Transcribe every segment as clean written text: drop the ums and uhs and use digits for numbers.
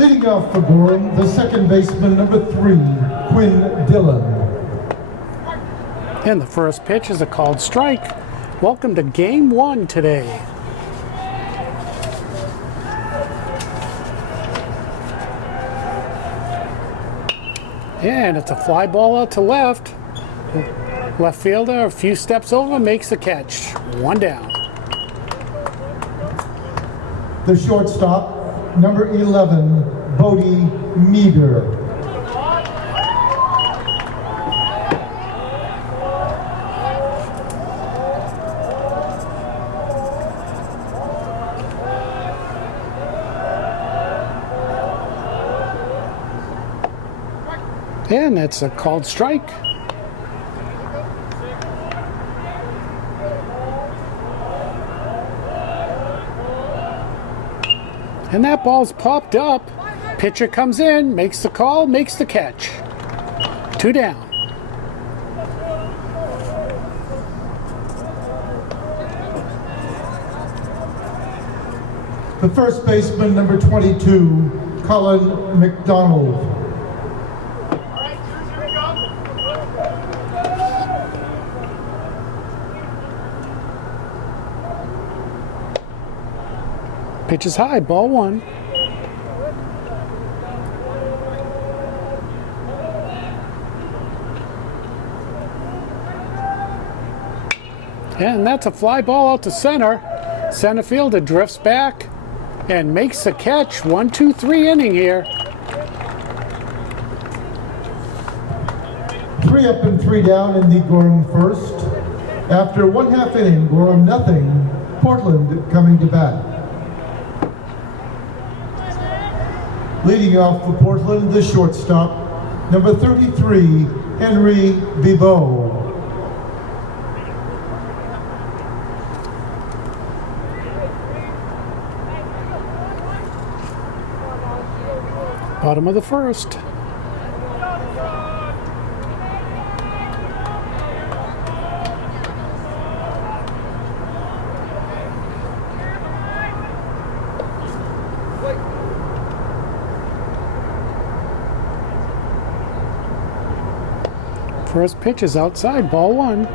Leading off for Gorham, the second baseman, number 3, Quinn Dillon. And the first pitch is a called strike. Welcome to Game 1 today. And it's a fly ball out to left. Left fielder a few steps over, makes the catch. One down. The shortstop, number 11, Bodie Meager. And that's a called strike. And that ball's popped up. Pitcher comes in, makes the call, makes the catch. 2 down. The first baseman, number 22, Colin McDonald. Pitch is high, ball 1. And that's a fly ball out to center. Center fielder drifts back and makes the catch. 1-2-3 inning here. 3 up and 3 down in the Gorham first. After 1/2 inning, Gorham nothing, Portland coming to bat. Leading off for Portland, the shortstop, number 33, Henry Bibeau. Bottom of the first. First pitch is outside, ball 1.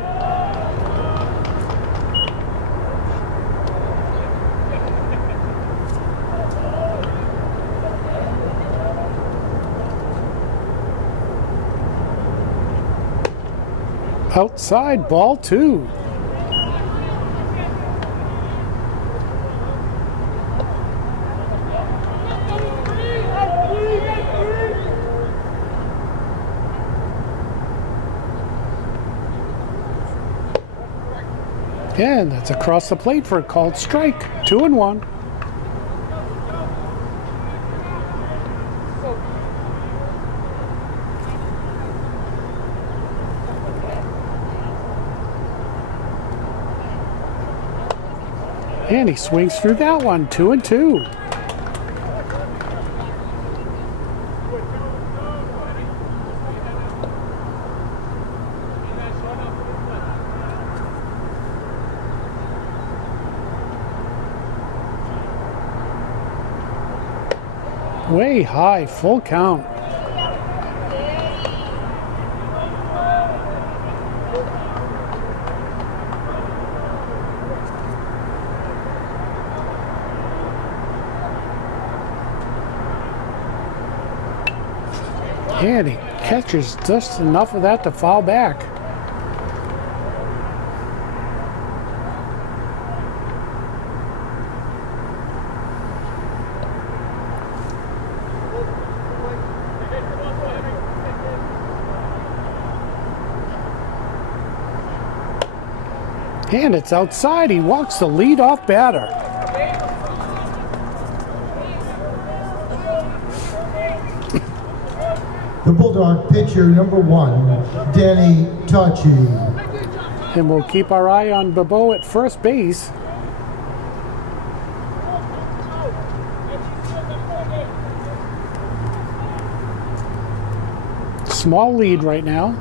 Outside, ball 2. And that's across the plate for a called strike. 2-1. And he swings through that one. 2-2. Way high, full count. And he catches just enough of that to foul back. And it's outside. He walks the leadoff batter. The Bulldog pitcher, number 1, Danny Tachi. And we'll keep our eye on Bibeau at first base. Small lead right now.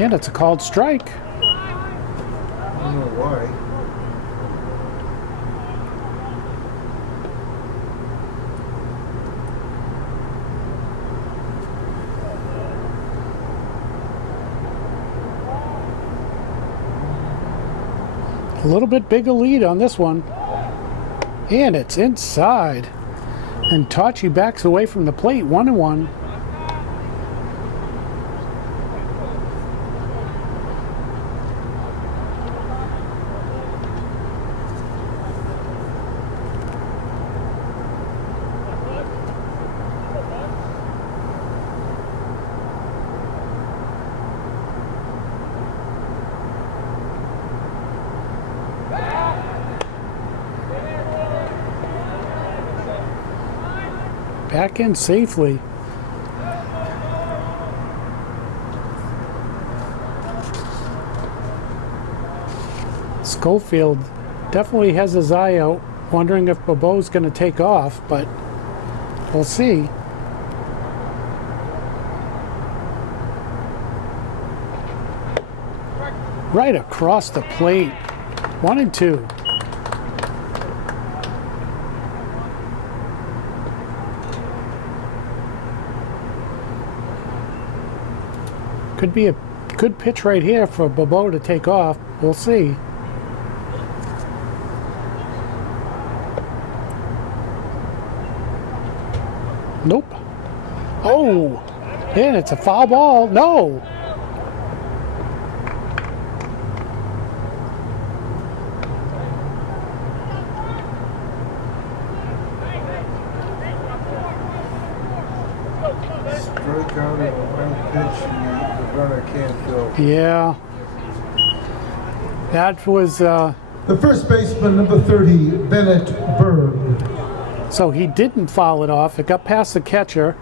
And it's a called strike. I don't know why. A little bit bigger lead on this one. And it's inside. And Tachi backs away from the plate, 1-1. Back in safely. Schofield definitely has his eye out, wondering if Bobo's going to take off, but we'll see. Right across the plate. 1-2. Could be a good pitch right here for Bobo to take off. We'll see. Nope. Oh, and it's a foul ball. No. Strike out in a wild pitch and the runner can't go. Yeah. That was, The first baseman, number 30, Bennett Berg. so he didn't foul it off. It got past the catcher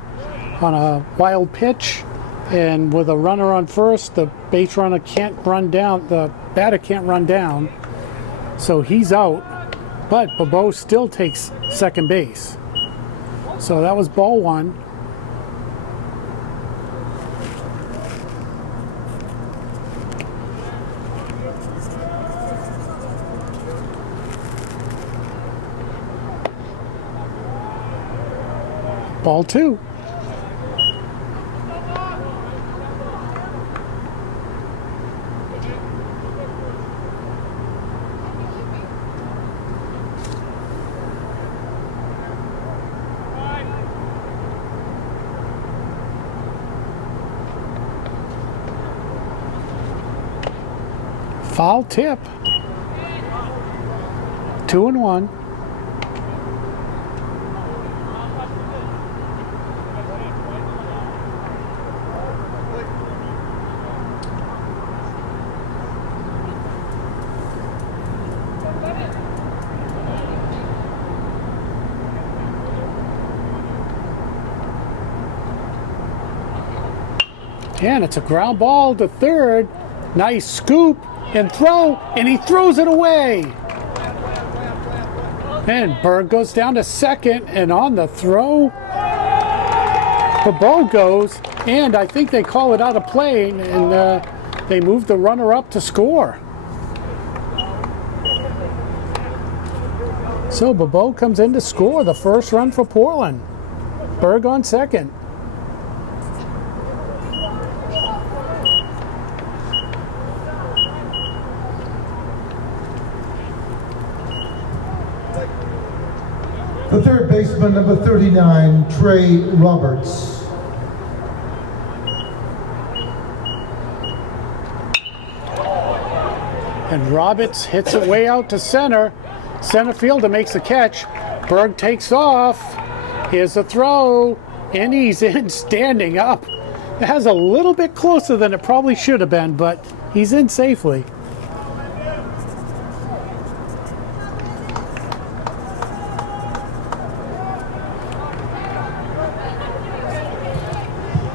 on a wild pitch, and with a runner on first, the base runner can't run down, the batter can't run down, so he's out, but Bobo still takes second base. So that was ball one. Ball two. Foul tip. 2-1. And it's a ground ball to third. Nice scoop and throw, and he throws it away. And Berg goes down to second, and on the throw, Bobo goes, and I think they call it out of play, and they move the runner up to score. So Bobo comes in to score the first run for Portland. Berg on second. The third baseman, number 39, Trey Roberts. And Roberts hits it way out to center. Center fielder makes the catch. Berg takes off. Here's the throw. And he's in standing up. It has a little bit closer than it probably should have been, but he's in safely.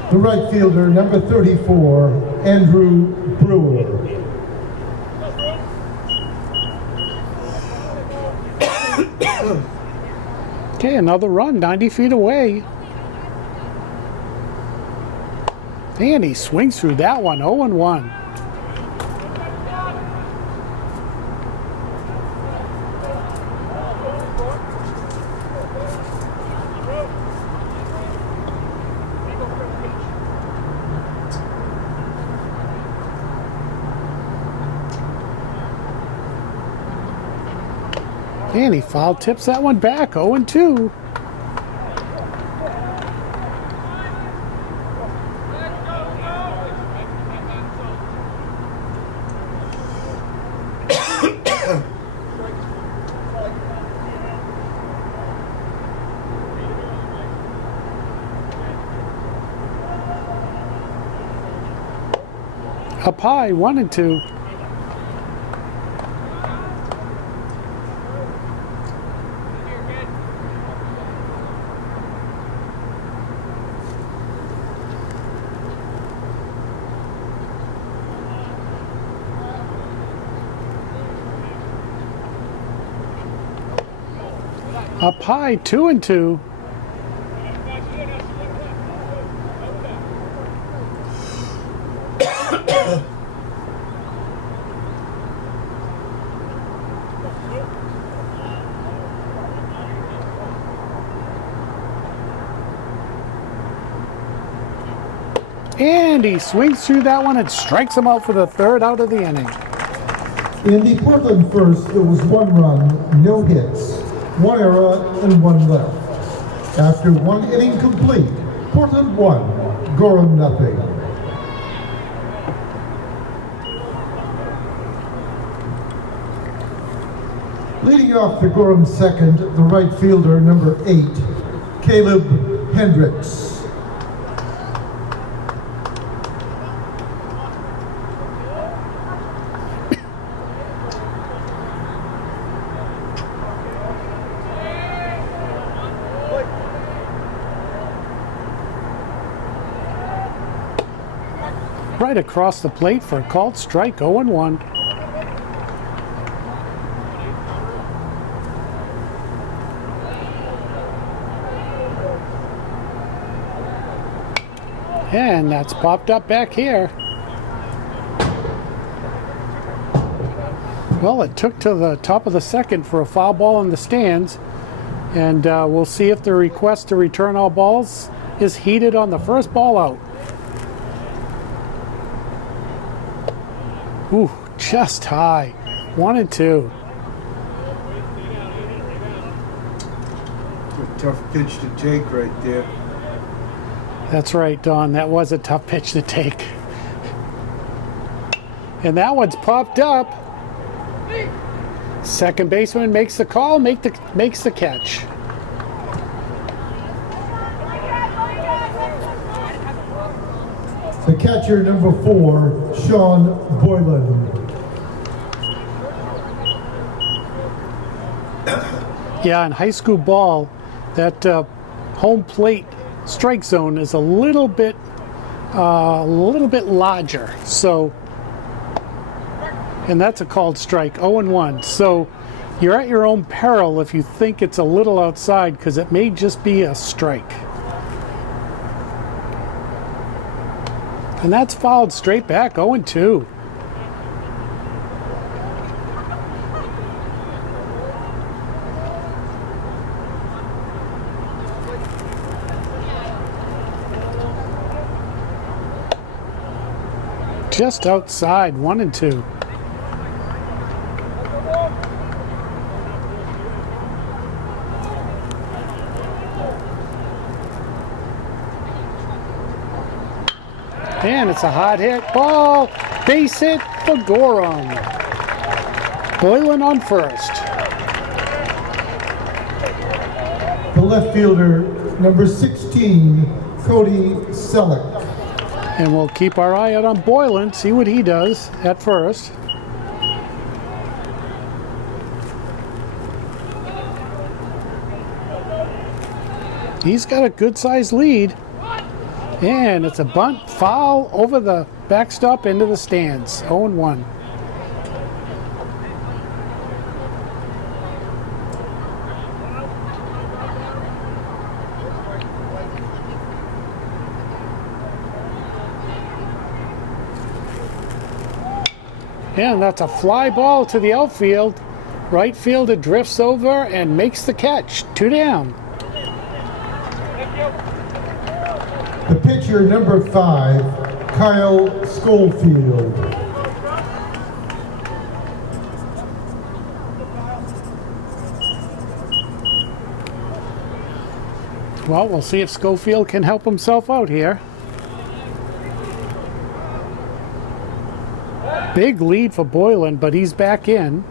The right fielder, number 34, Andrew Brewer. Okay, another run, 90 feet away. And he swings through that one, 0-1. And he foul tips that one back, 0-2. Up high, 1-2. Up high, 2-2. And he swings through that one and strikes him out for the third out of the inning. In the Portland first, it was 1 run, no hits, 1 error, and 1 left. After 1 inning complete, Portland 1, Gorham nothing. Leading off the Gorham second, the right fielder, number 8, Caleb Hendricks. Right across the plate for a called strike, 0-1. And that's popped up back here. Well, it took to the top of the second for a foul ball in the stands. And we'll see if the request to return all balls is heeded on the first ball out. Ooh, just high. 1-2. A tough pitch to take right there. That's right, Don. That was a tough pitch to take. And that one's popped up. Second baseman makes the call, makes the catch. The catcher, number 4, Sean Boylan. Yeah, in high school ball, that home plate strike zone is a little bit larger. So, and that's a called strike, 0-1. So, you're at your own peril if you think it's a little outside, because it may just be a strike. And that's fouled straight back, 0-2. Just outside, 1-2. And it's a hot hit ball. Base hit for Gorham. Boylan on first. The left fielder, number 16, Cody Selleck. And we'll keep our eye out on Boylan, see what he does at first. He's got a good-sized lead. And it's a bunt foul over the backstop into the stands. 0-1. And that's a fly ball to the outfield. Right fielder drifts over and makes the catch. 2 down. The pitcher, number 5, Kyle Schofield. Well, we'll see if Schofield can help himself out here. Big lead for Boylan, but he's back in.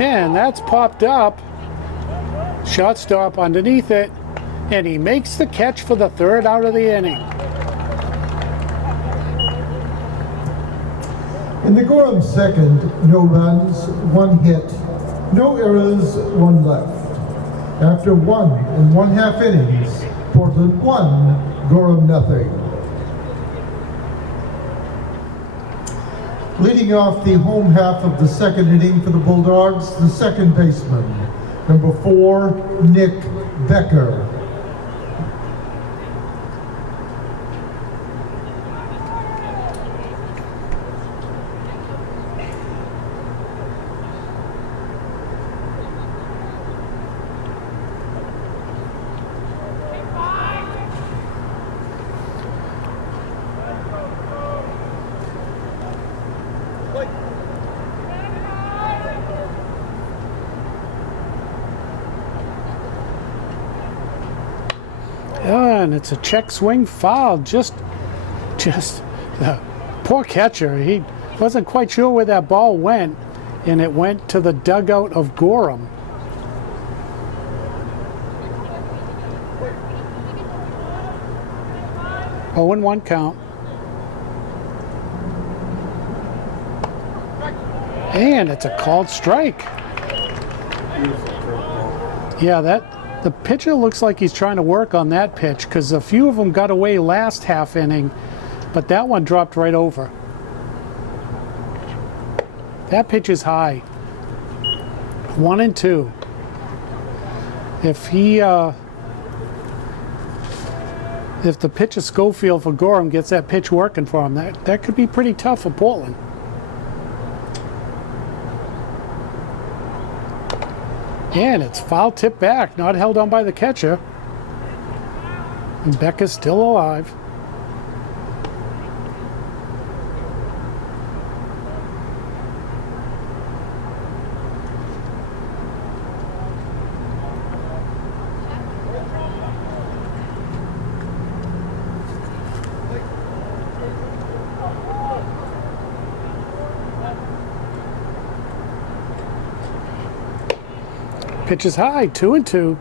And that's popped up. Shortstop underneath it. And he makes the catch for the third out of the inning. In the Gorham second, no runs, 1 hit, no errors, 1 left. After 1 1/2 innings, Portland 1, Gorham nothing. Leading off the home half of the second inning for the Bulldogs, the second baseman, number 4, Nick Becker. And it's a check swing foul. Just the poor catcher. He wasn't quite sure where that ball went, and it went to the dugout of Gorham. Oh, and 1 count. And it's a called strike. Yeah, the pitcher looks like he's trying to work on that pitch because a few of them got away last half inning, but that one dropped right over. That pitch is high. 1 and 2. If the pitcher Schofield for Gorham gets that pitch working for him, that could be pretty tough for Portland. And it's foul tip back, not held on by the catcher. And Becca's still alive. Pitch is high, 2 and 2.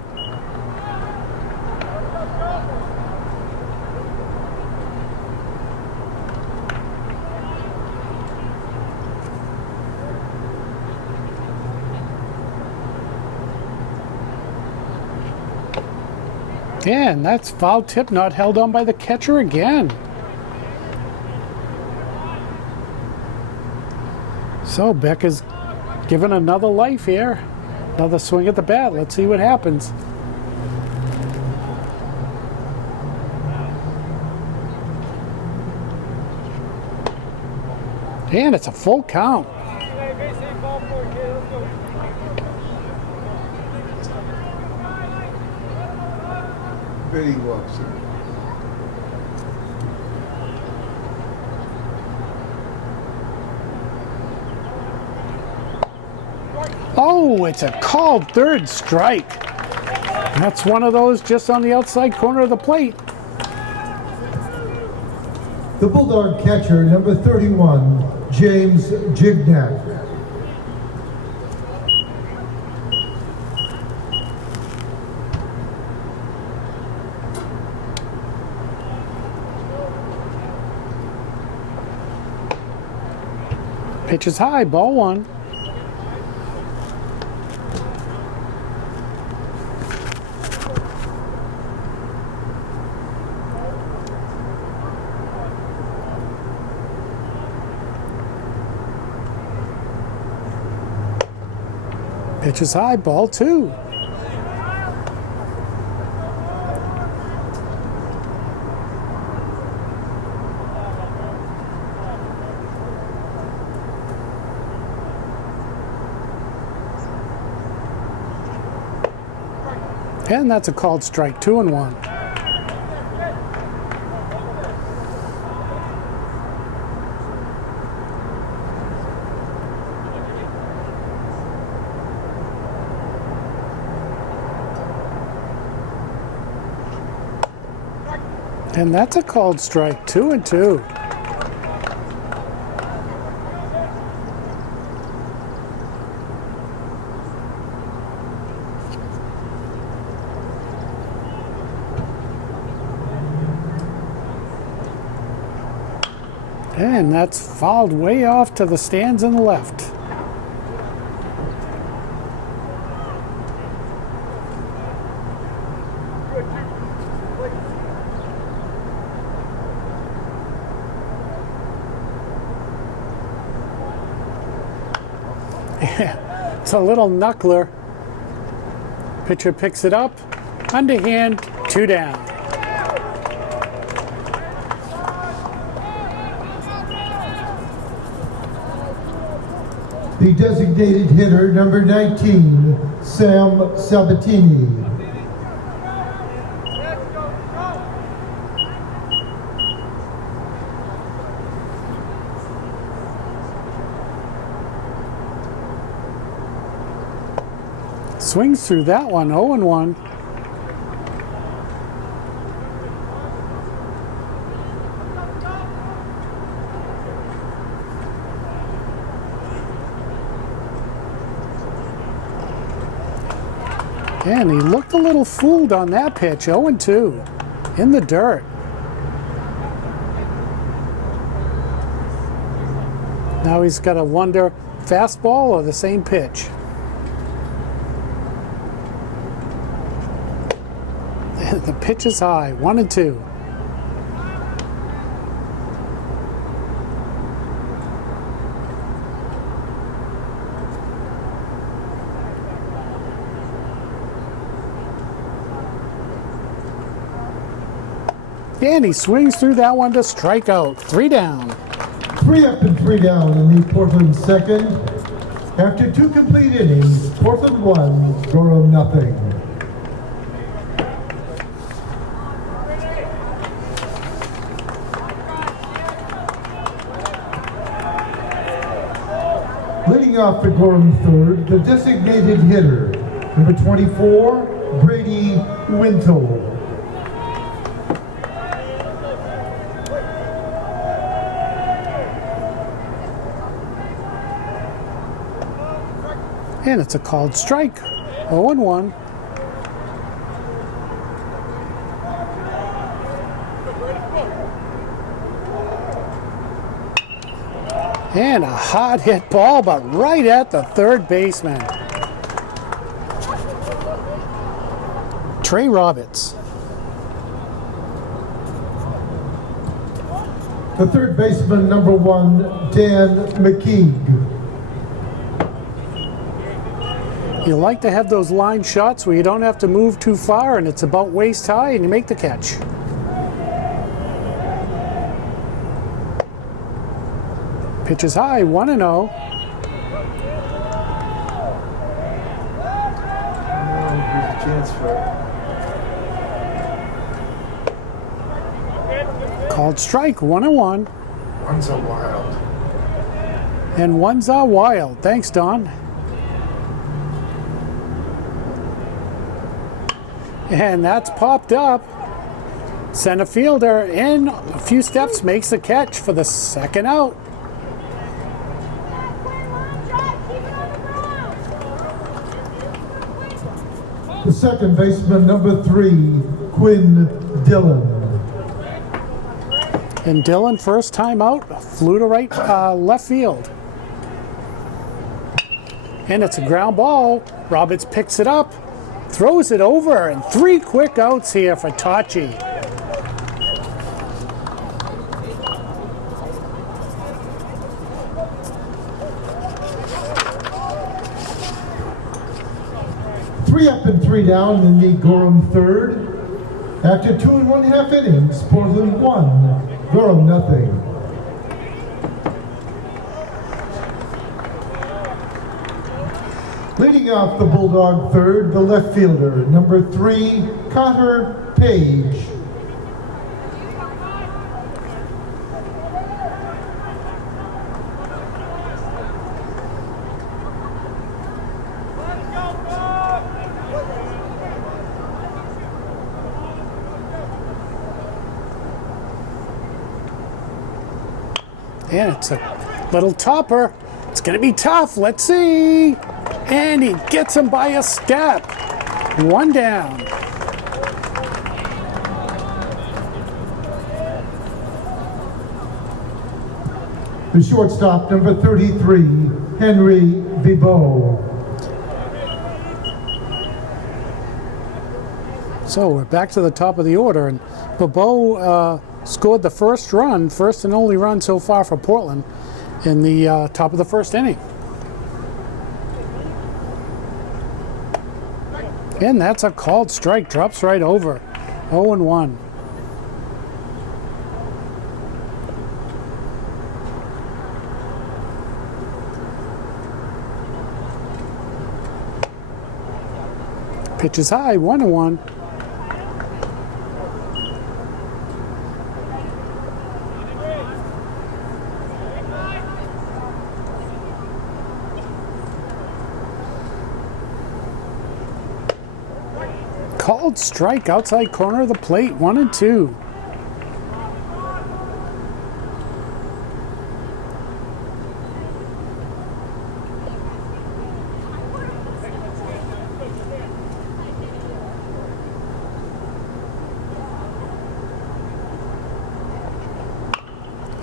And that's foul tip, not held on by the catcher again. So Becca's given another life here. Another swing at the bat. Let's see what happens. And it's a full count. Betty walks in. Oh, it's a called third strike. That's one of those just on the outside corner of the plate. The Bulldog catcher, number 31, James Gignac. Pitch is high, ball 1. Pitch is high, ball 2. And that's a called strike, 2 and 1. And that's a called strike, 2-2. And that's fouled way off to the stands on the left. It's a little knuckler. Pitcher picks it up, underhand, 2 down. The designated hitter, number 19, Sam Sabatini. Swings through that one, 0-1. And he looked a little fooled on that pitch, 0-2, in the dirt. Now he's got to wonder, fastball or the same pitch? The pitch is high, 1-2. And he swings through that one to strike out, 3 down. 3 up and 3 down in the Portland second. After 2 complete innings, Portland 1, Gorham nothing. Leading off the Gorham third, the designated hitter, number 24, Brady Wintle. And it's a called strike, 0-1. And a hard hit ball, but right at the third baseman. Trey Roberts. The third baseman, number 1, Dan McKeague. You like to have those line shots where you don't have to move too far and it's about waist high and you make the catch. Pitch is high, 1-0. Here's a chance for Called strike, 1-1. One's a wild. And one's a wild. Thanks, Don. And that's popped up. Center fielder in a few steps makes the catch for the second out. The second baseman, number 3, Quinn Dillon. And Dillon, first time out, flew to right left field. And it's a ground ball. Roberts picks it up, throws it over, and 3 quick outs here for Tachi. Three up and 3 down in the Gorham third. After 2 1/2 innings, Portland 1, Gorham nothing. Leading off the Bulldog third, the left fielder, number 3, Connor Page. And it's a little topper. It's going to be tough. Let's see. And he gets him by a step. One down. The shortstop, number 33, Henry Vibo. So we're back to the top of the order, and Bobo scored the first and only run so far for Portland in the top of the first inning. And that's a called strike, drops right over. 0-1. Pitch is high, 1-1. Called strike outside corner of the plate, 1-2.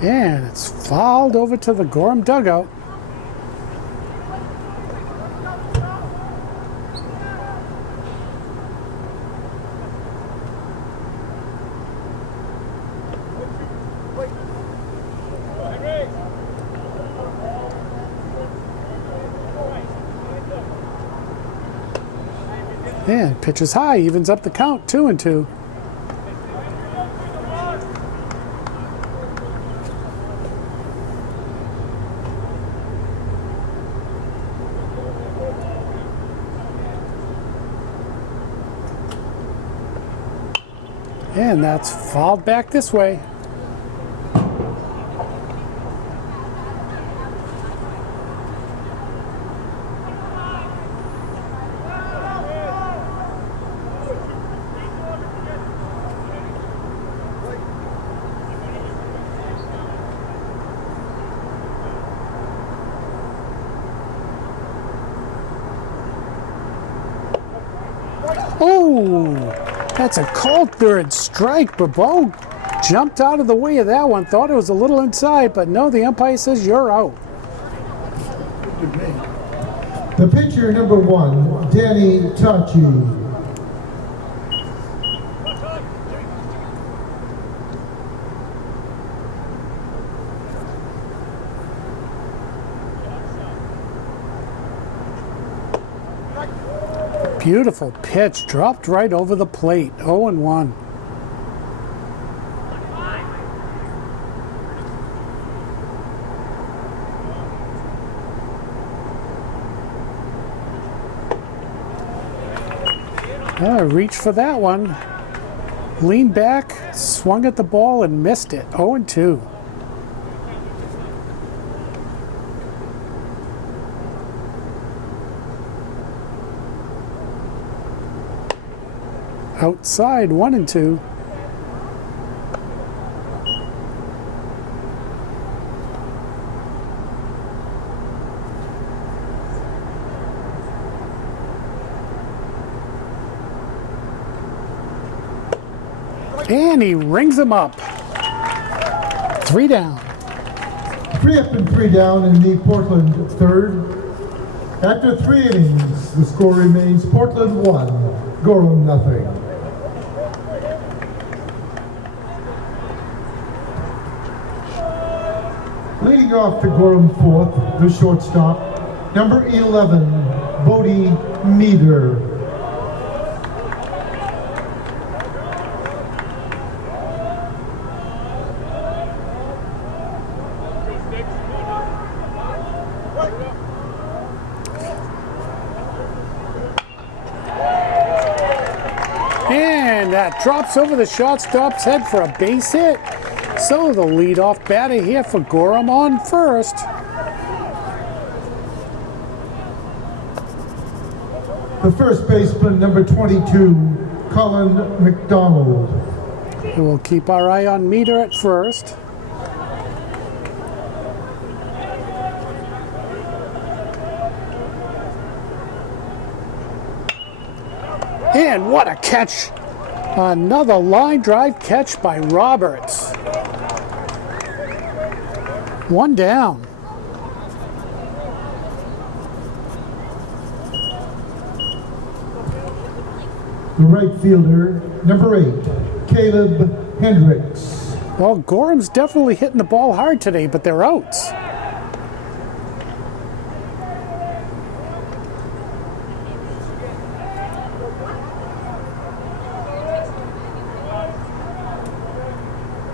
And it's fouled over to the Gorham dugout. And pitches high, evens up the count, 2-2. And that's fouled back this way. Oh, that's a called third strike. Bobo jumped out of the way of that one. Thought it was a little inside, but no, the umpire says you're out. The pitcher, number 1, Danny Tachi. Beautiful pitch, dropped right over the plate, 0-1. Reached for that one. Leaned back, swung at the ball and missed it, 0-2. Outside, 1-2. And he rings him up. 3 down. 3 up and 3 down in the Portland third. After 3 innings, the score remains Portland 1, Gorham nothing. Leading off the Gorham fourth, the shortstop, number 11, Bodie Meader. And that drops over the shortstop's head for a base hit. So the leadoff batter here for Gorham on first. The first baseman, number 22, Colin McDonald. We'll keep our eye on Meter at first. And what a catch! Another line drive catch by Roberts. One down. The right fielder, number 8, Caleb Hendricks. Well, Gorham's definitely hitting the ball hard today, but they're outs.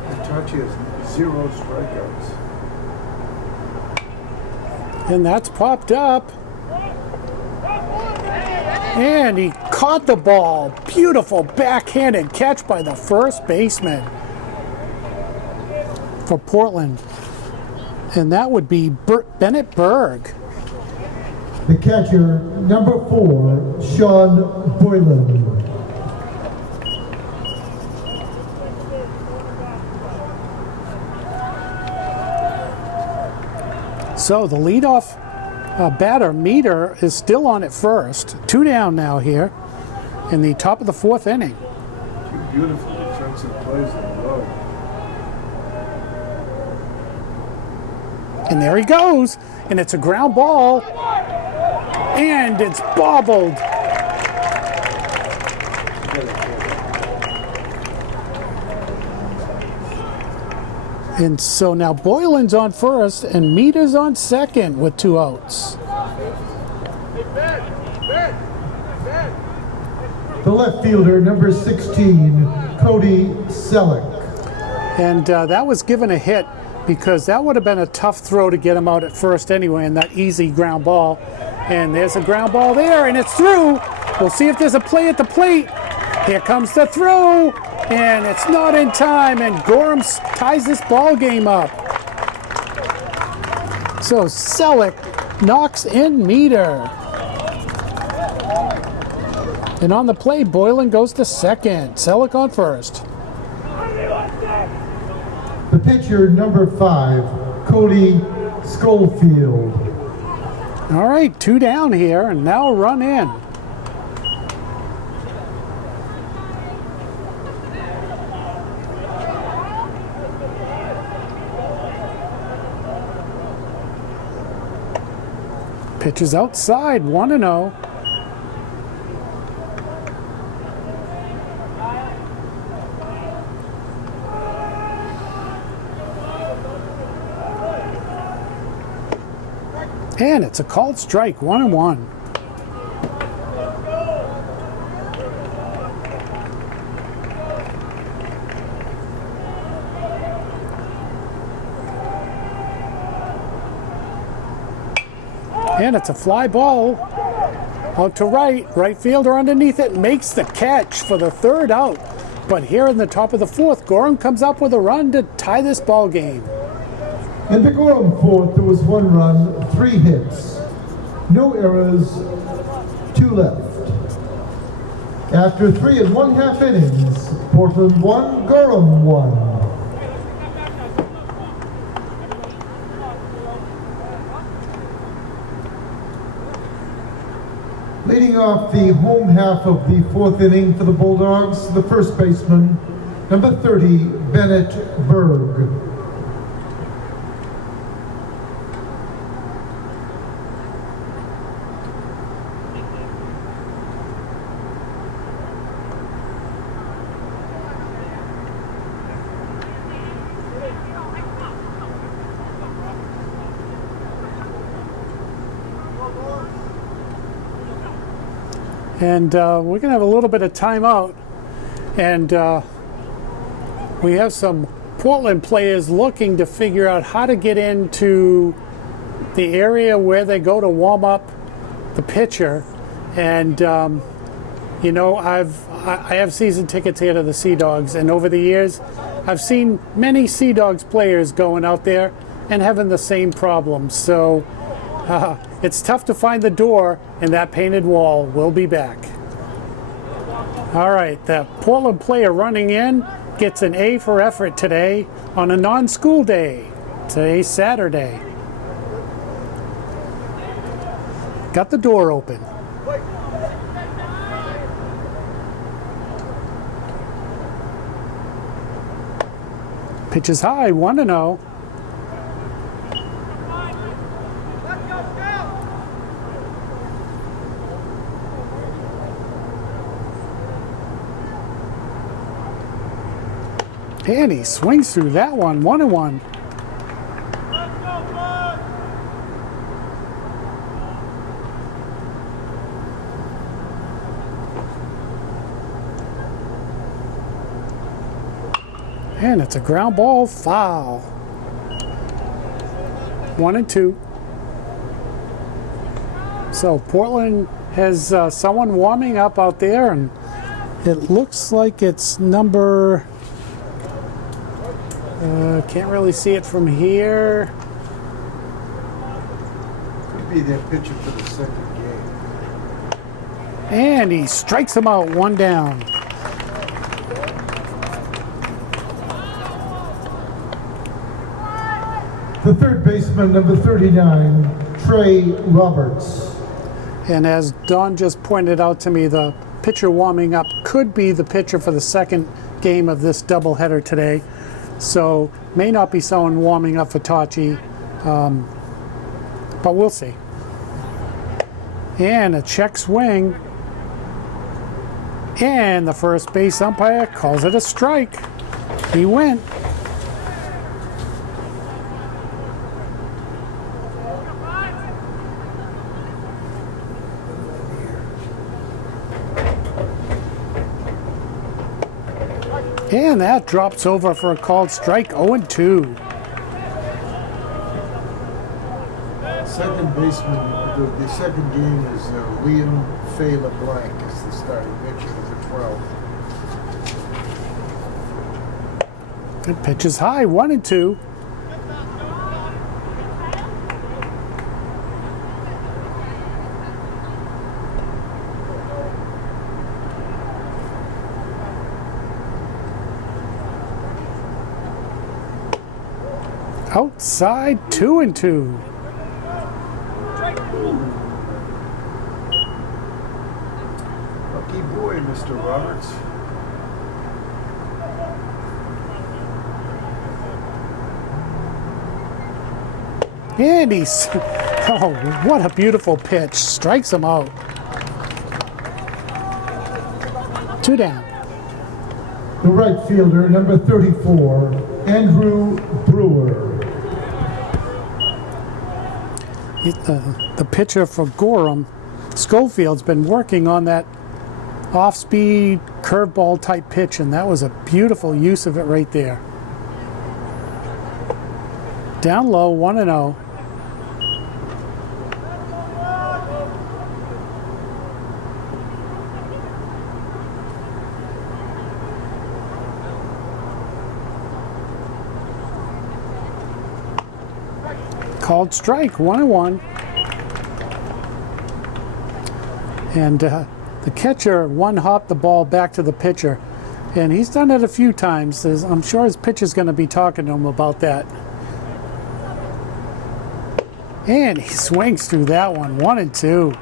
Itachi has 0 strikeouts. And that's popped up. And he caught the ball. Beautiful backhanded catch by the first baseman for Portland. And that would be Bennett Berg. The catcher, number 4, Sean Boylan. So the leadoff batter, Meter, is still on at first. 2 down now here in the top of the 4th inning. 2 beautiful defensive plays in a row. And there he goes. And it's a ground ball. And it's bobbled. And so now Boylan's on first and Meter's on second with 2 outs. The left fielder, number 16, Cody Selleck. And that was given a hit because that would have been a tough throw to get him out at first anyway, and that easy ground ball. And there's a ground ball there, and it's through. We'll see if there's a play at the plate. Here comes the throw, and it's not in time, and Gorham ties this ball game up. So Selleck knocks in Meter. And on the play, Boylan goes to second. Selleck on first. The pitcher, number 5, Cody Schofield. All right, 2 down here, and now a run in. Pitch is outside, 1-0. And it's a called strike, 1-1. And it's a fly ball out to right fielder underneath it, makes the catch for the 3rd out. But here in the top of the 4th, Gorham comes up with a run to tie this ball game. In the Gorham 4th, there was 1 run, 3 hits, no errors, 2 left. After 3 1/2 innings, Portland 1, Gorham 1. Leading off the home half of the 4th inning for the Bulldogs, the first baseman, number 30, Bennett Berg. And we're going to have a little bit of timeout. And we have some Portland players looking to figure out how to get into the area where they go to warm up the pitcher. And, you know, I have season tickets here to the Sea Dogs. And over the years, I've seen many Sea Dogs players going out there and having the same problem. So it's tough to find the door in that painted wall. We'll be back. All right, the Portland player running in gets an A for effort today on a non-school day. Today's Saturday. Got the door open. Pitch is high, 1-0. And he swings through that one, 1-1. And it's a ground ball foul. 1-2. So Portland has someone warming up out there, and it looks like it's number... can't really see it from here. Could be their pitcher for the second game. And he strikes him out, 1 down. The third baseman, number 39, Trey Roberts. And as Don just pointed out to me, the pitcher warming up could be the pitcher for the second game of this doubleheader today. So may not be someone warming up for Tachi, but we'll see. And a check swing. And the first base umpire calls it a strike. He went. And that drops over for a called strike, 0-2. Second baseman, the second game is Liam Fay LeBlanc is the starting pitcher, number 12. The pitch is high, 1-2. Outside, 2-2. Lucky boy, Mr. Roberts. And he's, oh, what a beautiful pitch. Strikes him out. 2 down. The right fielder, number 34, Andrew Brewer. The pitcher for Gorham, Schofield's been working on that off-speed curveball type pitch, and that was a beautiful use of it right there. Down low, 1-0. Called strike, 1-1. And the catcher one-hopped the ball back to the pitcher. And he's done it a few times. I'm sure his pitcher's going to be talking to him about that. And he swings through that one, 1-2.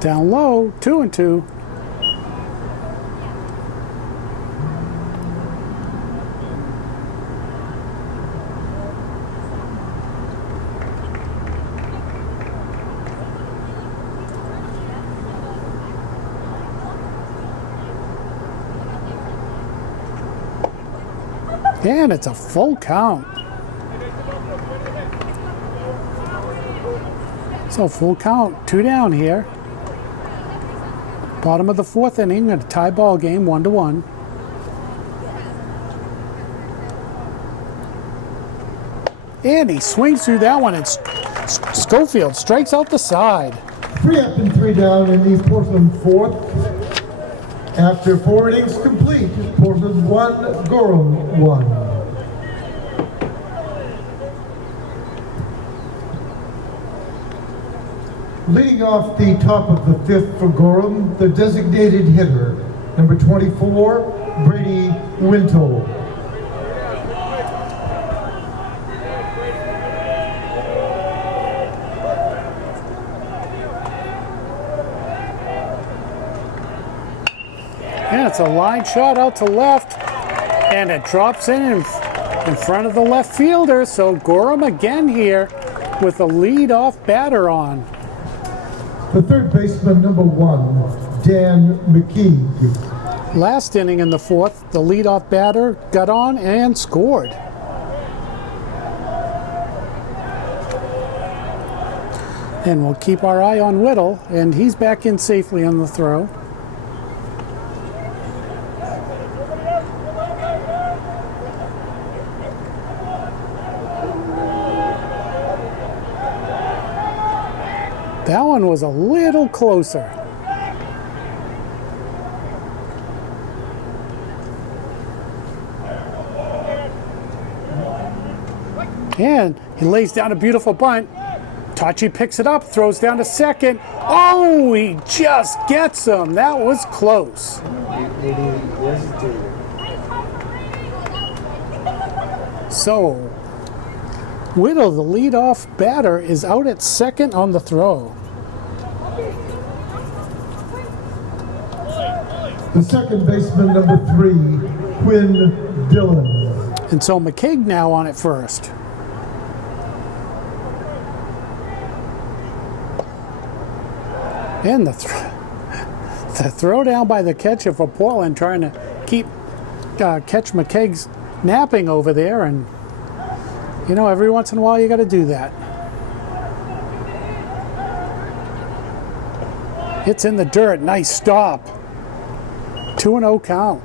Down low, 2-2. And it's a full count. So full count, 2 down here. Bottom of the 4th inning, a tie ball game, 1-1. And he swings through that one, and Schofield strikes out the side. 3 up and 3 down in the Portland 4th. After 4 innings complete, Portland 1, Gorham 1. Leading off the top of the 5th for Gorham, the designated hitter, number 24, Brady Wintle. And it's a line shot out to left, and it drops in front of the left fielder. So Gorham again here with a lead-off batter on. The third baseman, number 1, Dan McKeague. Last inning in the fourth, the lead-off batter got on and scored. And we'll keep our eye on Whittle, and he's back in safely on the throw. That one was a little closer. And he lays down a beautiful bunt. Tachi picks it up, throws down to second. Oh, he just gets him. That was close. So, Whittle, the leadoff batter, is out at second on the throw. The second baseman, number 3, Quinn Dillon. And so McKeague now on at first. And the throw down by the catcher for Portland, trying to catch McKeague's napping over there, and you know, every once in a while you got to do that. It's in the dirt. Nice stop. 2-0 count.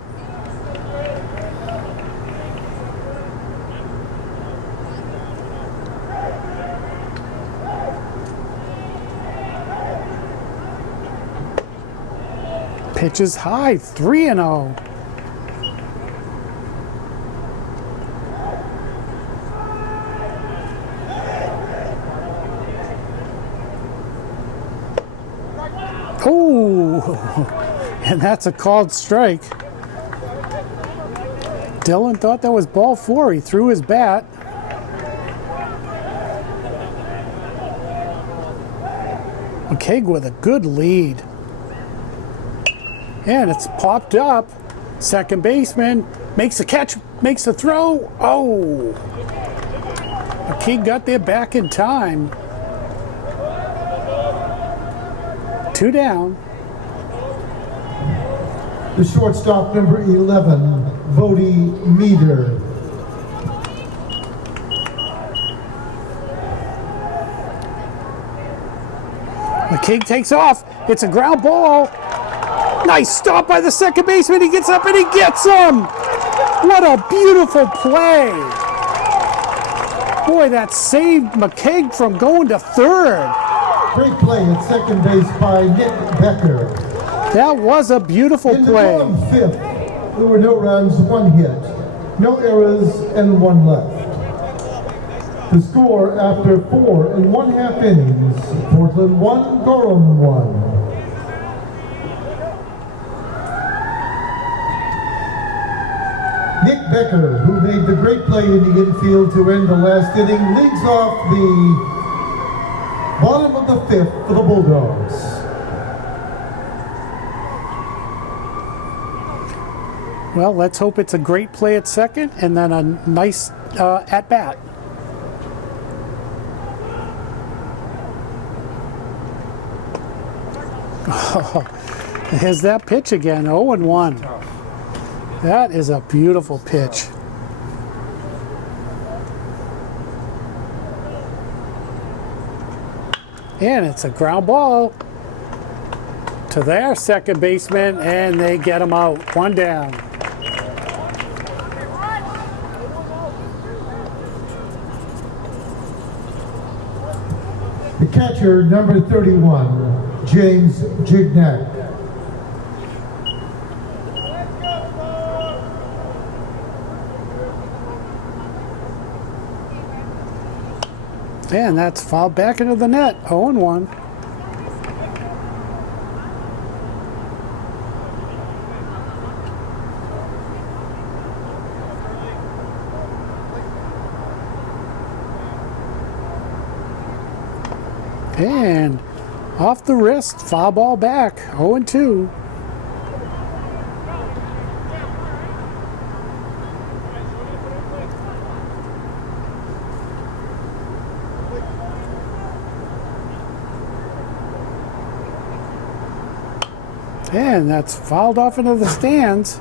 Pitch is high. 3-0. Oh, and that's a called strike. Dillon thought that was ball 4. He threw his bat. McKeague with a good lead. And it's popped up. Second baseman makes a catch, makes a throw. Oh, McKeague got there back in time. 2 down. The shortstop, number 11, Vody Meter. McKeague takes off. It's a ground ball. Nice stop by the second baseman. He gets up and he gets him. What a beautiful play. Boy, that saved McKeague from going to third. Great play at second base by Nick Becker. That was a beautiful In the play. bottom fifth, there were no runs, 1 hit, no errors, and 1 left. The score after 4 1/2 innings, Portland 1, Gorham 1. Nick Becker, who made the great play in the infield to end the last inning, leads off the bottom of the 5th for the Bulldogs. Well, let's hope it's a great play at second and then a nice at-bat. Oh, there's that pitch again, 0-1. That is a beautiful pitch. And it's a ground ball to their second baseman, and they get him out. 1 down. The catcher, number 31, James Gignac. And that's fouled back into the net. 0-1. And off the wrist, foul ball back. 0-2. And that's fouled off into the stands.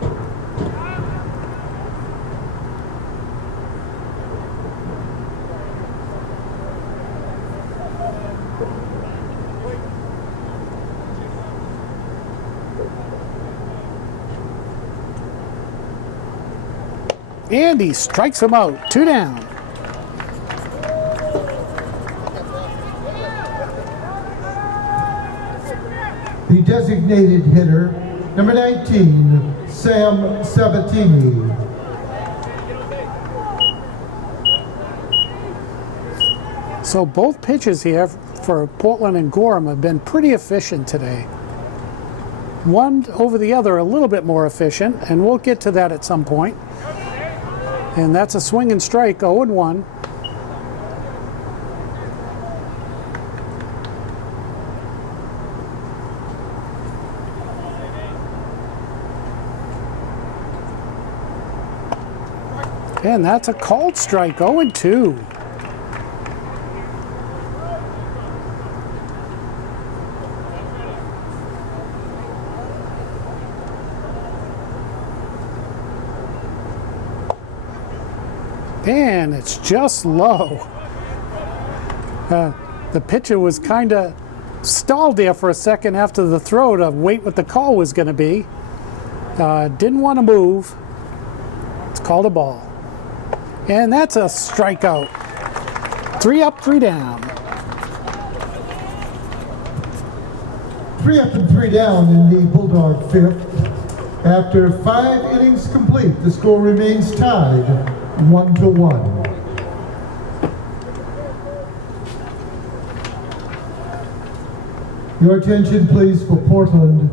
And he strikes him out. 2 down. The designated hitter, number 19, Sam Sabatini. So both pitchers here for Portland and Gorham have been pretty efficient today. One over the other a little bit more efficient, and we'll get to that at some point. And that's a swing and strike, 0-1. And that's a called strike, 0-2. And it's just low. The pitcher was kind of stalled there for a second after the throw to wait what the call was going to be. Didn't want to move. It's called a ball. And that's a strikeout. 3 up, 3 down. 3 up and 3 down in the Bulldog fifth. After 5 innings complete, the score remains tied 1-1. Your attention please for Portland.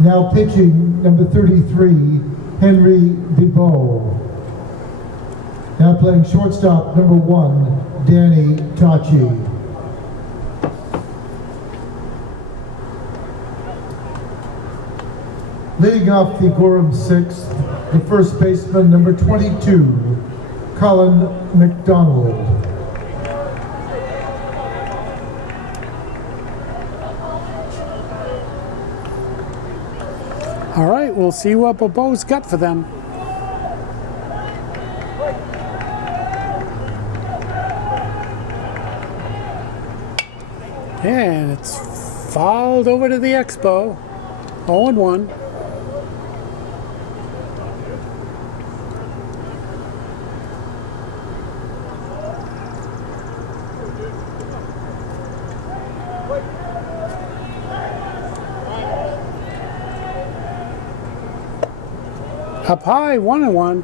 Now pitching number 33, Henry Bibeau. Now playing shortstop number 1, Danny Tachi. Leading off the Gorham sixth, the first baseman number 22, Colin McDonald. All right, we'll see what Bibeau's got for them. And it's fouled over to the Expo. 0-1. Up high, 1-1.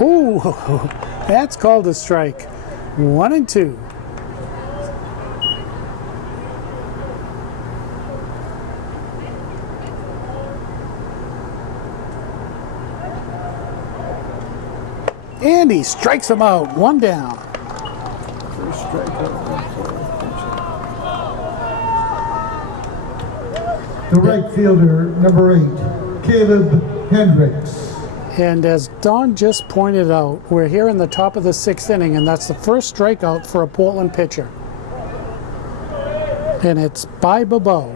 Ooh, that's called a strike. 1-2. And he strikes him out. 1 down. First strikeout. The right fielder, number 8, Caleb Hendricks. And as Don just pointed out, we're here in the top of the 6th inning, and that's the first strikeout for a Portland pitcher. And it's by Bibeau.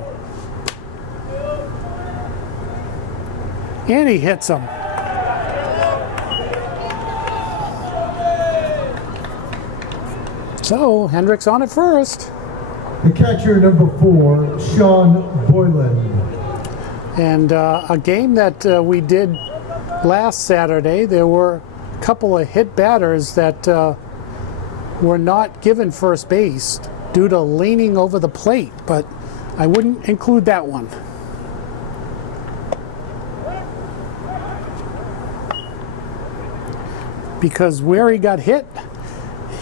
And he hits him. So, Hendricks on at first. The catcher, number 4, Sean Boylan. And a game that we did last Saturday, there were a couple of hit batters that were not given first base due to leaning over the plate, but I wouldn't include that one. Because where he got hit,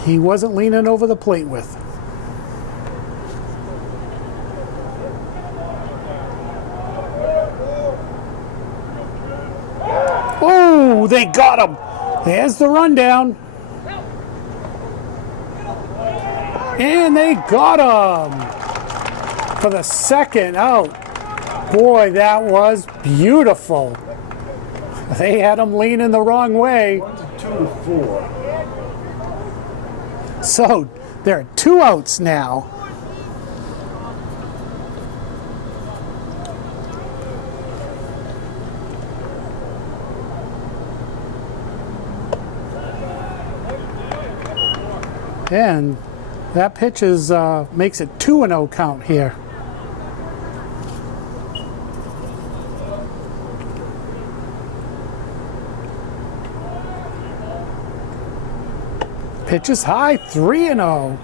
he wasn't leaning over the plate with. Oh, they got him. There's the rundown. And they got him for the second out. Boy, that was beautiful. They had him leaning the wrong way. 1 to 2 to 4. So there are 2 outs now. And that pitch is makes it 2-0 count here. Pitch is high, 3-0.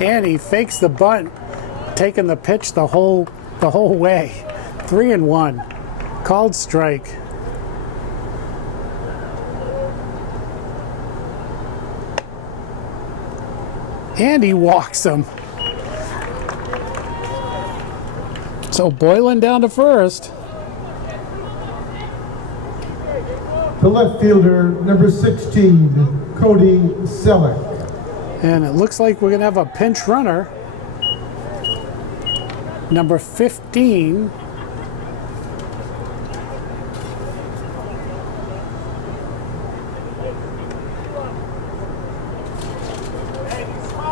And he fakes the bunt, taking the pitch the whole way. 3-1. Called strike. And he walks him. So Boylan down to first. The left fielder, number 16, Cody Selleck. And it looks like we're going to have a pinch runner. Number 15.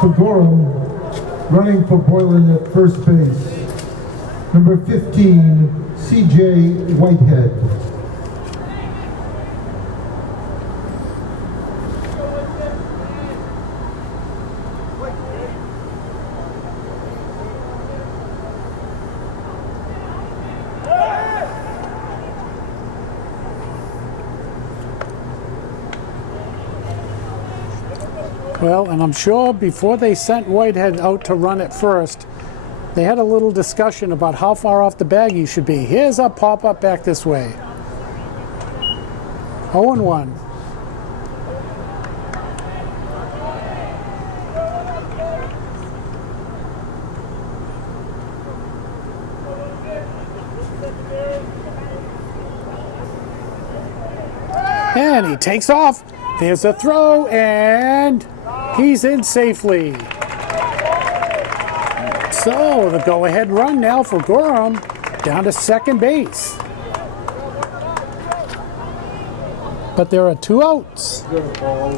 For Gorham, running for Boylan at first base, number 15, C.J. Whitehead. Well, and I'm sure before they sent Whitehead out to run at first, they had a little discussion about how far off the bag he should be. Here's a pop-up back this way. 0-1. And he takes off. There's a throw, and he's in safely. So the go-ahead run now for Gorham down to second base. But there are 2 outs. Got a ball.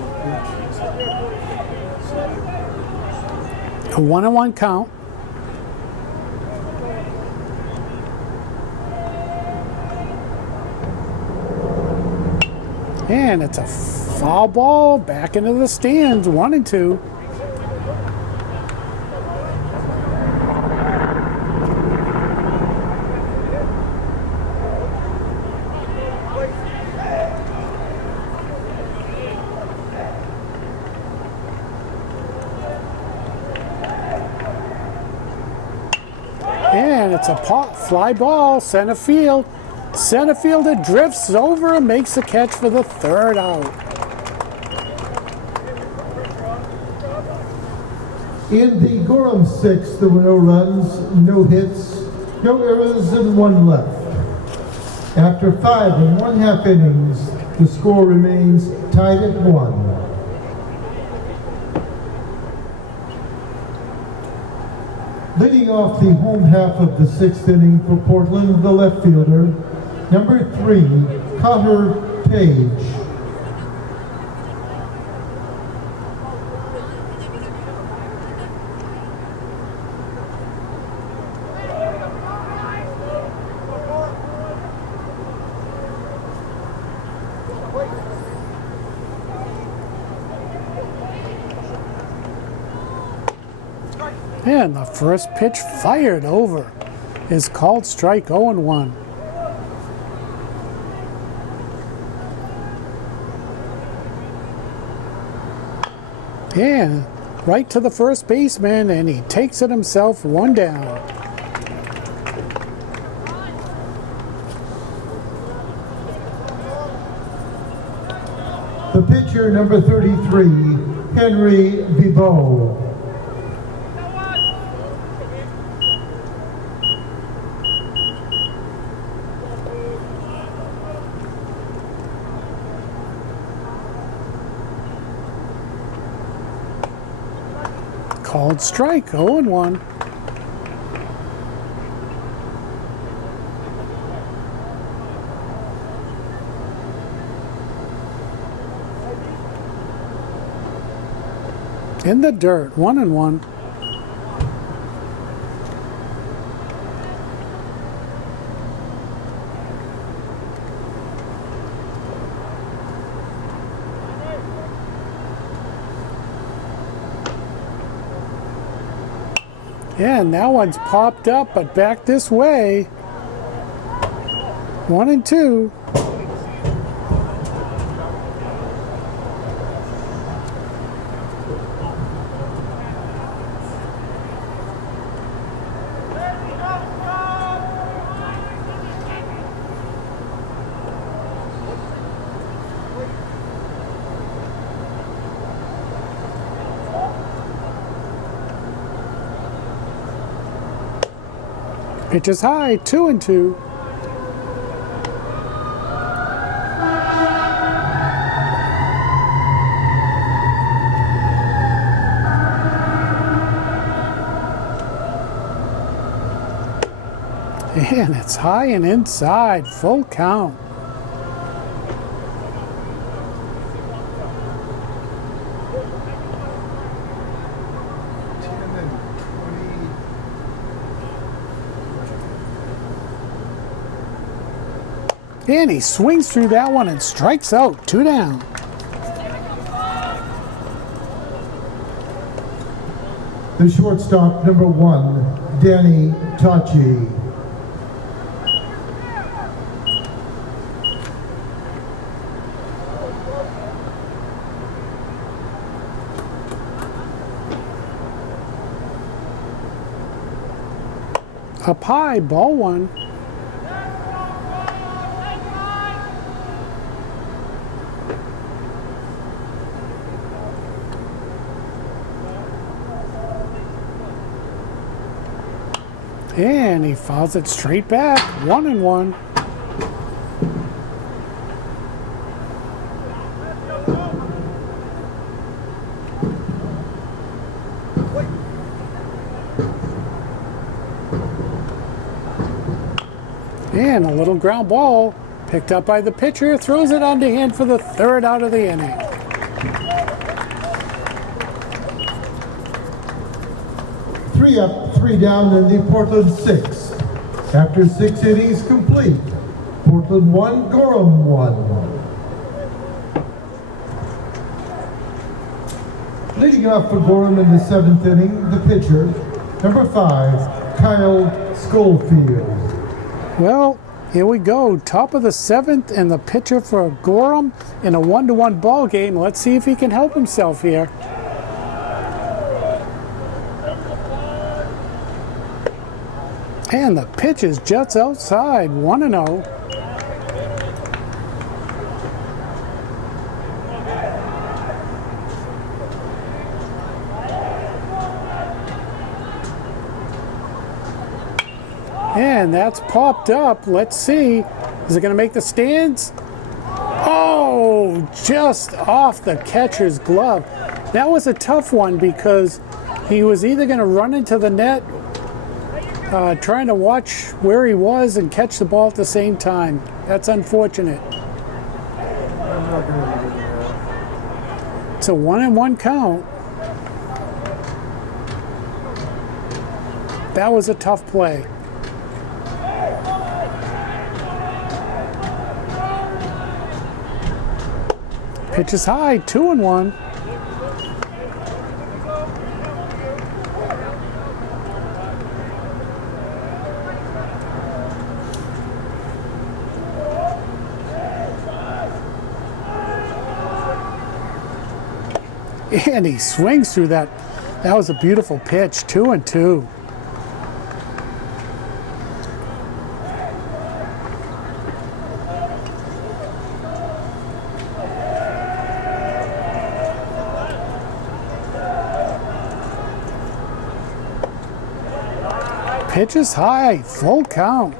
A 1-1 count. And it's a foul ball back into the stands, 1-2. And it's a fly ball, center field. Center fielder drifts over and makes the catch for the 3rd out. In the Gorham 6, there were no runs, no hits, no errors, and 1 left. After 5 1/2 innings, the score remains tied at 1. Leading off the home half of the 6th inning for Portland, the left fielder, number 3, Cotter Page. And the first pitch fired over is called strike, 0-1. And right to the first baseman, and he takes it himself, 1 down. The pitcher, number 33, Henry Vibo. called strike. 0-1. In the dirt. 1-1. Yeah, and that one's popped up, but back this way. 1-2. Pitch is high, 2-2. And it's high and inside, full count. And he swings through that one and strikes out. 2 down. The shortstop, number 1, Danny Tachi. Up high, ball 1. And he fouls it straight back. 1-1. And a little ground ball picked up by the pitcher, throws it underhand for the 3rd out of the inning. Three up, 3 down in the Portland 6. After 6 innings complete, Portland 1, Gorham 1. Leading off for Gorham in the 7th inning, the pitcher, number 5, Kyle Schofield. Well, here we go. Top of the 7th, and the pitcher for Gorham in a 1-1 ball game. Let's see if he can help himself here. And the pitch is just outside. 1-0. And that's popped up. Let's see. Is it going to make the stands? Oh, just off the catcher's glove. That was a tough one because he was either going to run into the net, trying to watch where he was and catch the ball at the same time. That's unfortunate. It's a 1-1 count. That was a tough play. Pitch is high, 2-1. And he swings through that. That was a beautiful pitch, 2-2. Pitch is high, full count.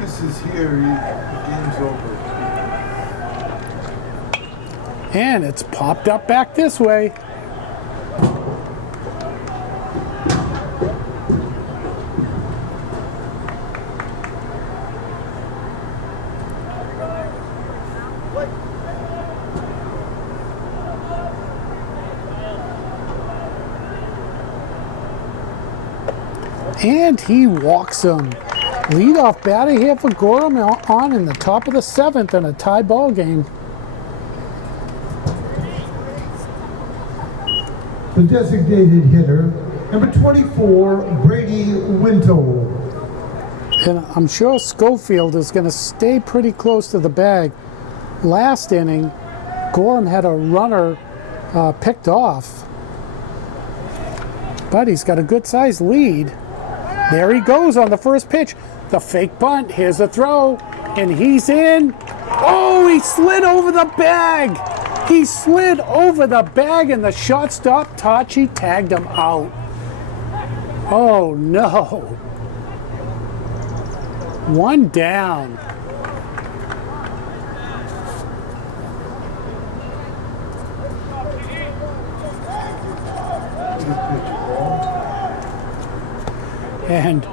This is here. He over. And it's popped up back this way. And he walks him. Leadoff batter here for Gorham on in the top of the 7th in a tie ball game. The designated hitter, number 24, Brady Wintle. And I'm sure Schofield is going to stay pretty close to the bag. Last inning, Gorham had a runner picked off. But he's got a good-sized lead. There he goes on the first pitch. The fake bunt. Here's the throw. And he's in. Oh, he slid over the bag. He slid over the bag and the shortstop, Tachi, tagged him out. Oh, no. One down. And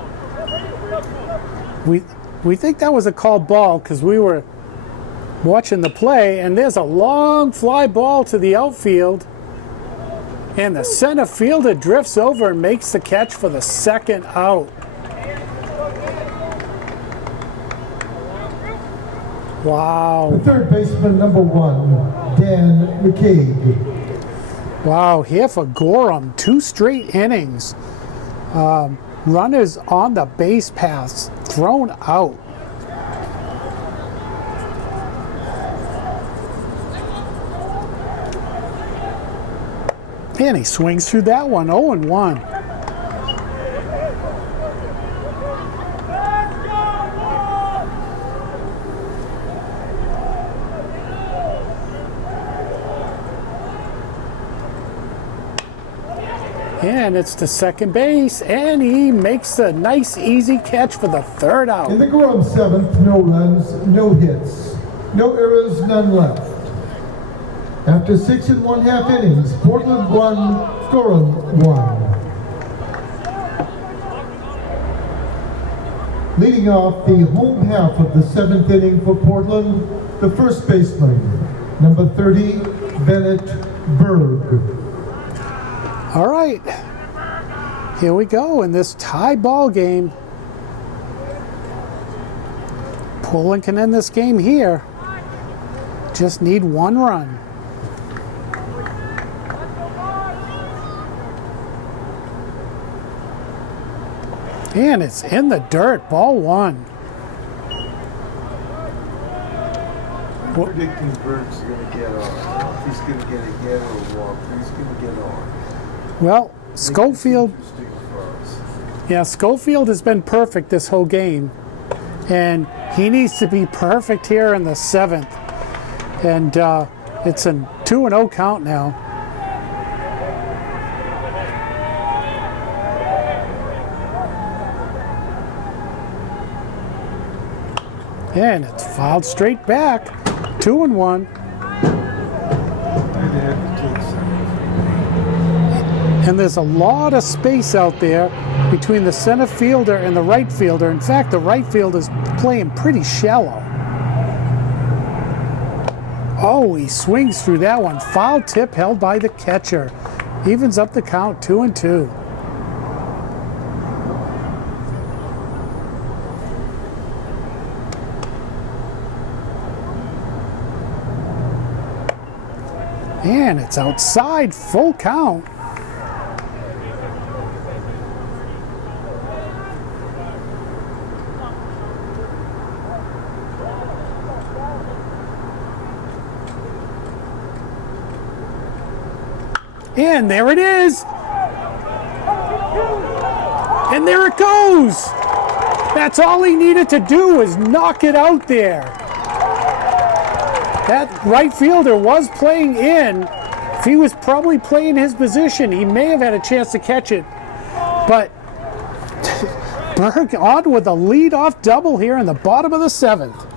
we think that was a called ball because we were watching the play, and there's a long fly ball to the outfield, and the center fielder drifts over and makes the catch for the second out. Wow. The third baseman, number 1, Dan McCabe. Wow, here for Gorham, 2 straight innings. Runners on the base paths, thrown out. And he swings through that one, 0-1. And it's to second base, and he makes a nice, easy catch for the third out. In the Gorham 7th, no runs, no hits, no errors, none left. After 6 1/2 innings, Portland 1, Gorham 1. Leading off the home half of the 7th inning for Portland, the first baseman, number 30, Bennett Berg. All right, here we go in this tie ball game. Portland can end this game here. Just need 1 run. And it's in the dirt, ball 1. I'm predicting Berg's going to get on. He's going to get a hit or a walk. He's going to get on. Well, Schofield, Interesting for us. yeah, Schofield has been perfect this whole game, and he needs to be perfect here in the 7th. And it's a 2-0 count now. And it's fouled straight back, 2-1. I'd have to take some. And there's a lot of space out there between the center fielder and the right fielder. In fact, the right field is playing pretty shallow. Oh, he swings through that one. Foul tip held by the catcher. Evens up the count, 2-2. And it's outside, full count. And there it is. And there it goes. That's all he needed to do was knock it out there. That right fielder was playing in. If he was probably playing his position, he may have had a chance to catch it. But Berg on with a lead-off double here in the bottom of the 7th.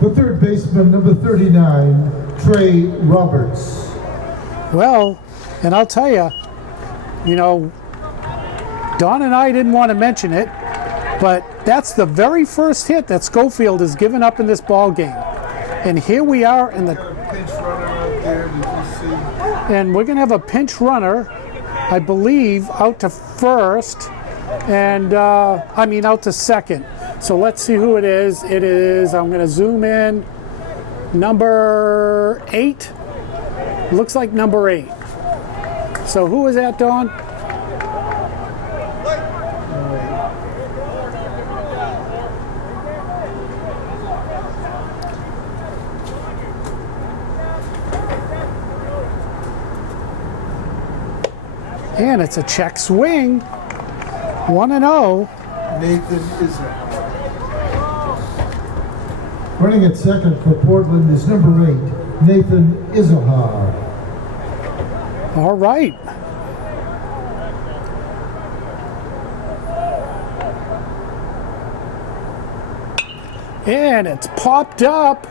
The third baseman, number 39, Trey Roberts. Well, and I'll tell you, you know, Don and I didn't want to mention it, but that's the very first hit that Schofield has given up in this ball game. And here we are in the Got a pinch runner out there, did you see? and we're gonna have a pinch runner, I believe, out to first, and out to second. So let's see who it is. It is, I'm gonna zoom in, number 8. Looks like number 8. So who is that, Don? And it's a check swing. 1-0. Nathan Izzo. Running at second for Portland is number 8, Nathan Izohar. All right. And it's popped up.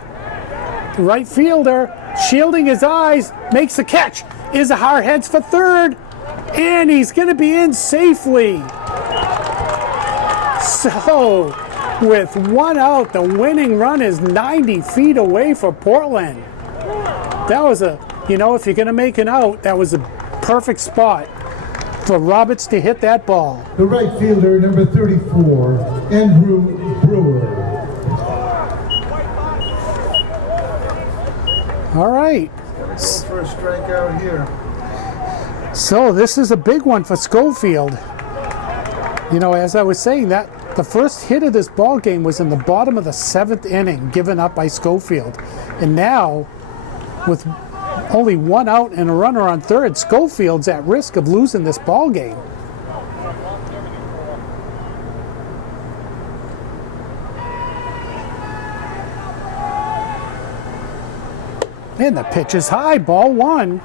The right fielder, shielding his eyes, makes the catch. Izohar heads for third, and he's going to be in safely. So, with 1 out, the winning run is 90 feet away for Portland. That was if you're going to make an out, that was a perfect spot for Roberts to hit that ball. The right fielder, number 34, Andrew Brewer. All right. Go for a strikeout here. So this is a big one for Schofield. You know, as I was saying, that the first hit of this ball game was in the bottom of the 7th inning, given up by Schofield. And now, with only 1 out and a runner on third, Schofield's at risk of losing this ball game. And the pitch is high, ball 1.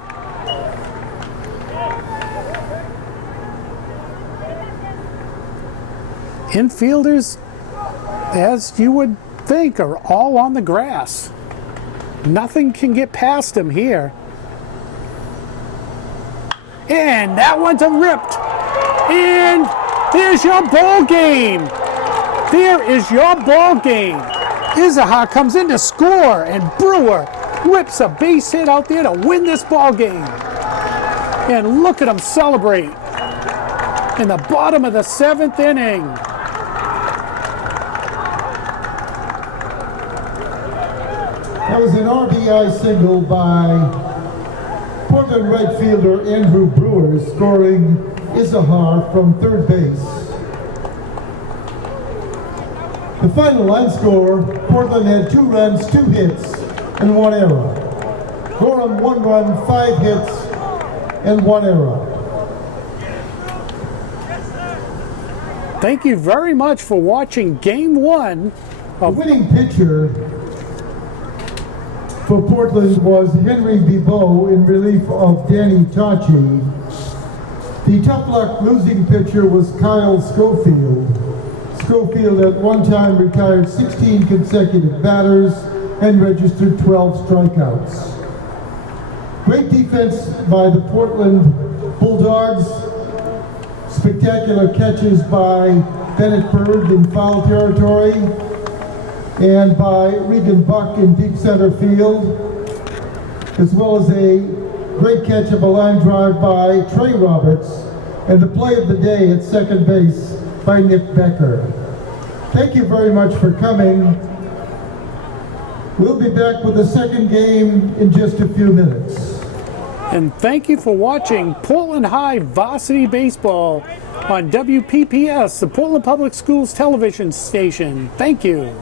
Infielders, as you would think, are all on the grass. Nothing can get past them here. And that one's a ripped. And there's your ball game. There is your ball game. Izohar comes in to score, and Brewer whips a base hit out there to win this ball game. And look at him celebrate in the bottom of the 7th inning. That was an RBI single by Portland right fielder Andrew Brewer, scoring Izohar from third base. The final line score, Portland had 2 runs, 2 hits, and 1 error. Gorham 1 run, 5 hits, and 1 error. Thank you very much for watching Game 1 The of winning pitcher for Portland was Henry Bibeau in relief of Danny Tachi. The tough luck losing pitcher was Kyle Schofield. Schofield at one time retired 16 consecutive batters and registered 12 strikeouts. Great defense by the Portland Bulldogs. Spectacular catches by Bennett Bird in foul territory and by Regan Buck in deep center field, as well as a great catch of a line drive by Trey Roberts, and the play of the day at second base by Nick Becker. Thank you very much for coming. We'll be back with the second game in just a few minutes. and thank you for watching Portland High Varsity Baseball on WPPS, the Portland Public Schools television station. Thank you.